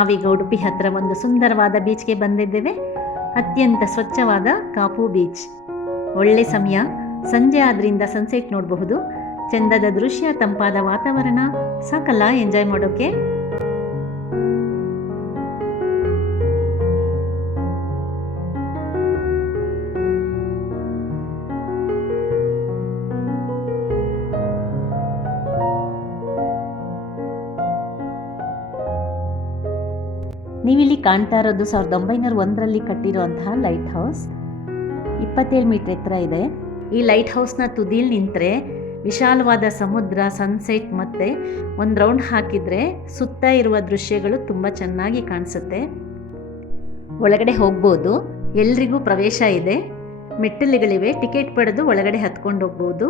ನಾವೀಗ ಉಡುಪಿ ಹತ್ತಿರ ಒಂದು ಸುಂದರವಾದ ಬೀಚ್ಗೆ ಬಂದಿದ್ದೇವೆ. ಅತ್ಯಂತ ಸ್ವಚ್ಛವಾದ ಕಾಪು ಬೀಚ್. ಒಳ್ಳೆ ಸಮಯ, ಸಂಜೆ ಆದ್ರಿಂದ ಸನ್ಸೆಟ್ ನೋಡಬಹುದು. ಚಂದದ ದೃಶ್ಯ, ತಂಪಾದ ವಾತಾವರಣ, ಸಾಕಲ್ಲ ಎಂಜಾಯ್ ಮಾಡೋಕೆ. ನೀವಿಲ್ಲಿ ಕಾಣ್ತಾ ಇರೋದು 1901ರಲ್ಲಿ ಕಟ್ಟಿರುವಂತಹ ಲೈಟ್ ಹೌಸ್. 27 ಮೀಟರ್ ಎತ್ತರ ಇದೆ. ಈ ಲೈಟ್ ಹೌಸ್ನ ತುದಿಯಲ್ಲಿ ನಿಂತರೆ ವಿಶಾಲವಾದ ಸಮುದ್ರ, ಸನ್ಸೆಟ್ ಮತ್ತು ಒಂದು ರೌಂಡ್ ಹಾಕಿದರೆ ಸುತ್ತ ಇರುವ ದೃಶ್ಯಗಳು ತುಂಬ ಚೆನ್ನಾಗಿ ಕಾಣಿಸುತ್ತೆ. ಒಳಗಡೆ ಹೋಗ್ಬೋದು. ಎಲ್ರಿಗೂ ಪ್ರವೇಶ ಇದೆ. ಮೆಟ್ಟಿಲುಗಳಿವೆ. ಟಿಕೆಟ್ ಪಡೆದು ಒಳಗಡೆ ಹತ್ಕೊಂಡು ಹೋಗ್ಬೋದು.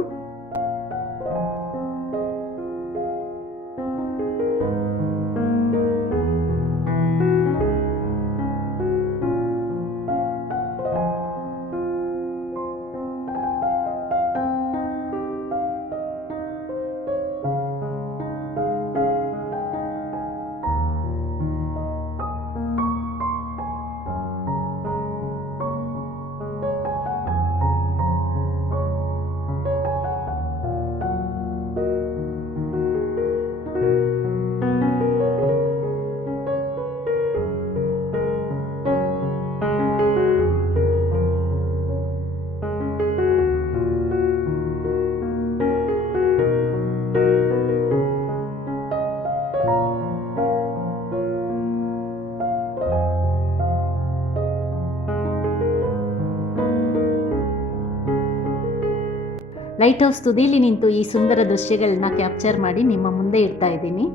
ಲೈಟ್ ಹೌಸ್ ತುದಿಯಲ್ಲಿ ನಿಂತು ಈ ಸುಂದರ ದೃಶ್ಯಗಳನ್ನ ಕ್ಯಾಪ್ಚರ್ ಮಾಡಿ ನಿಮ್ಮ ಮುಂದೆ ಇಡ್ತಾ ಇದ್ದೀನಿ.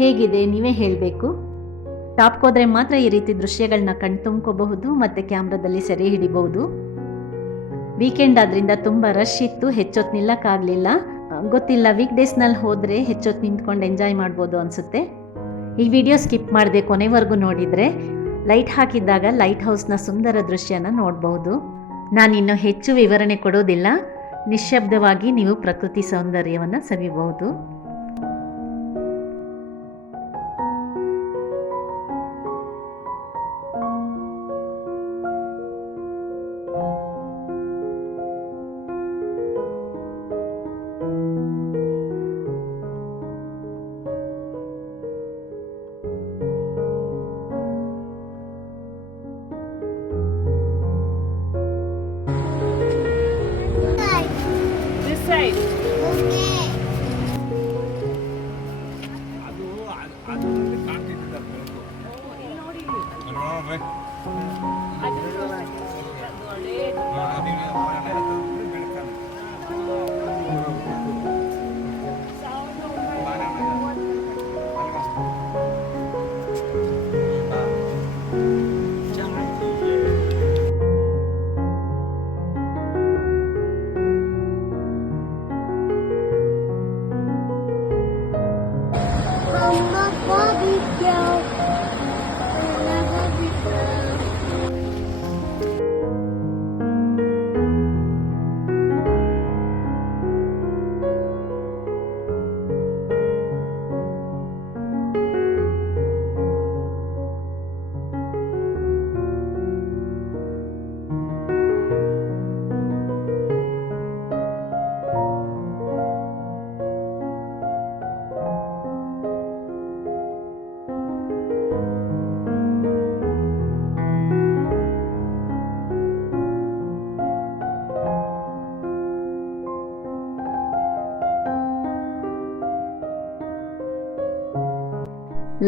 ಹೇಗಿದೆ ನೀವೇ ಹೇಳಬೇಕು. ಟಾಪ್ಗೆ ಹೋದರೆ ಮಾತ್ರ ಈ ರೀತಿ ದೃಶ್ಯಗಳನ್ನ ಕಣ್ತುಂಬ್ಕೋಬಹುದು ಮತ್ತು ಕ್ಯಾಮ್ರಾದಲ್ಲಿ ಸೆರೆ ಹಿಡಿಬಹುದು. ವೀಕೆಂಡ್ ಆದ್ರಿಂದ ತುಂಬ ರಶ್ ಇತ್ತು. ಹೆಚ್ಚೊತ್ತು ನಿಲ್ಲಕ್ಕಾಗಲಿಲ್ಲ. ಗೊತ್ತಿಲ್ಲ, ವೀಕ್ ಡೇಸ್ನಲ್ಲಿ ಹೋದರೆ ಹೆಚ್ಚೊತ್ತು ನಿಂತ್ಕೊಂಡು ಎಂಜಾಯ್ ಮಾಡ್ಬೋದು ಅನಿಸುತ್ತೆ. ಈ ವಿಡಿಯೋ ಸ್ಕಿಪ್ ಮಾಡದೆ ಕೊನೆವರೆಗೂ ನೋಡಿದರೆ ಲೈಟ್ ಹಾಕಿದ್ದಾಗ ಲೈಟ್ ಹೌಸ್ನ ಸುಂದರ ದೃಶ್ಯನ ನೋಡಬಹುದು. ನಾನಿನ್ನು ಹೆಚ್ಚು ವಿವರಣೆ ಕೊಡೋದಿಲ್ಲ. ನಿಶ್ಶಬ್ದವಾಗಿ ನೀವು ಪ್ರಕೃತಿ ಸೌಂದರ್ಯವನ್ನು ಸವಿಬಹುದು.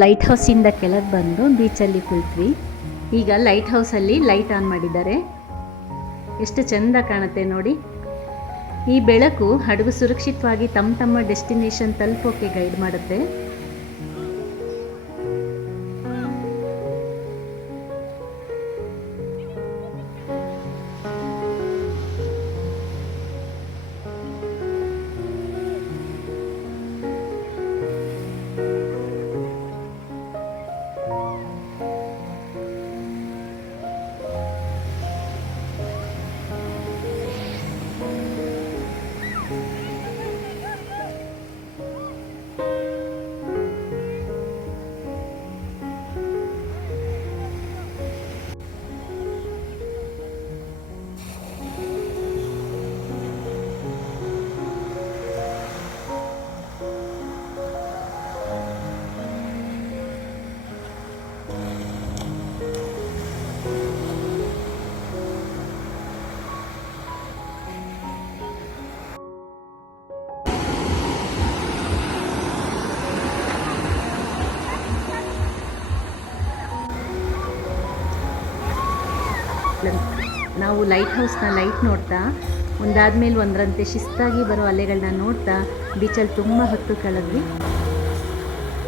ಲೈಟ್ ಹೌಸಿಂದ ಕೆಳಗೆ ಬಂದು ಬೀಚಲ್ಲಿ ಕುಳಿತ್ವಿ. ಈಗ ಲೈಟ್ ಹೌಸಲ್ಲಿ ಲೈಟ್ ಆನ್ ಮಾಡಿದ್ದಾರೆ. ಎಷ್ಟು ಚೆಂದ ಕಾಣುತ್ತೆ ನೋಡಿ. ಈ ಬೆಳಕು ಹಡಗು ಸುರಕ್ಷಿತವಾಗಿ ತಮ್ಮ ಡೆಸ್ಟಿನೇಷನ್ ತಲುಪೋಕೆ ಗೈಡ್ ಮಾಡುತ್ತೆ. ನಾವು ಲೈಟ್ ಹೌಸ್ನ ಲೈಟ್ ನೋಡ್ತಾ ಒಂದಾದ್ಮೇಲೆ ಒಂದರಂತೆ ಶಿಸ್ತಾಗಿ ಬರೋ ಅಲೆಗಳನ್ನ ನೋಡ್ತಾ ಬೀಚಲ್ಲಿ ತುಂಬ ಹೊತ್ತು ಕಳೆದ್ವಿ.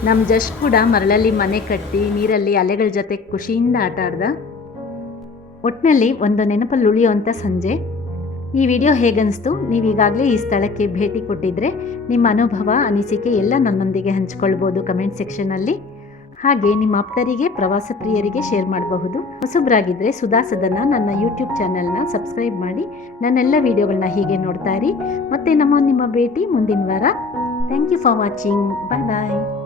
ನಮ್ಮ ಜಶ್ ಕೂಡ ಮರಳಲ್ಲಿ ಮನೆ ಕಟ್ಟಿ ನೀರಲ್ಲಿ ಅಲೆಗಳ ಜೊತೆ ಖುಷಿಯಿಂದ ಆಟ ಆಡ್ದ. ಒಟ್ಟಿನಲ್ಲಿ ಒಂದು ನೆನಪಲ್ಲಿ ಉಳಿಯುವಂಥ ಸಂಜೆ. ಈ ವಿಡಿಯೋ ಹೇಗನ್ನಿಸ್ತು? ನೀವೀಗಾಗಲೇ ಈ ಸ್ಥಳಕ್ಕೆ ಭೇಟಿ ಕೊಟ್ಟಿದ್ದರೆ ನಿಮ್ಮ ಅನುಭವ ಅನಿಸಿಕೆ ಎಲ್ಲ ನನ್ನೊಂದಿಗೆ ಹಂಚ್ಕೊಳ್ಬೋದು ಕಮೆಂಟ್ ಸೆಕ್ಷನಲ್ಲಿ. ಹಾಗೆ ನಿಮ್ಮ ಆಪ್ತರಿಗೆ ಪ್ರವಾಸ ಪ್ರಿಯರಿಗೆ ಶೇರ್ ಮಾಡಬಹುದು. ಹೊಸಬ್ರಾಗಿದ್ದರೆ ಸುಧಾ ಸದನ ನನ್ನ ಯೂಟ್ಯೂಬ್ ಚಾನಲ್ನ ಸಬ್ಸ್ಕ್ರೈಬ್ ಮಾಡಿ ನನ್ನೆಲ್ಲ ವೀಡಿಯೋಗಳನ್ನ ಹೀಗೆ ನೋಡ್ತಾ ಇರಿ. ಮತ್ತು ನಿಮ್ಮ ಭೇಟಿ ಮುಂದಿನ ವಾರ. Thank you for watching. Bye bye.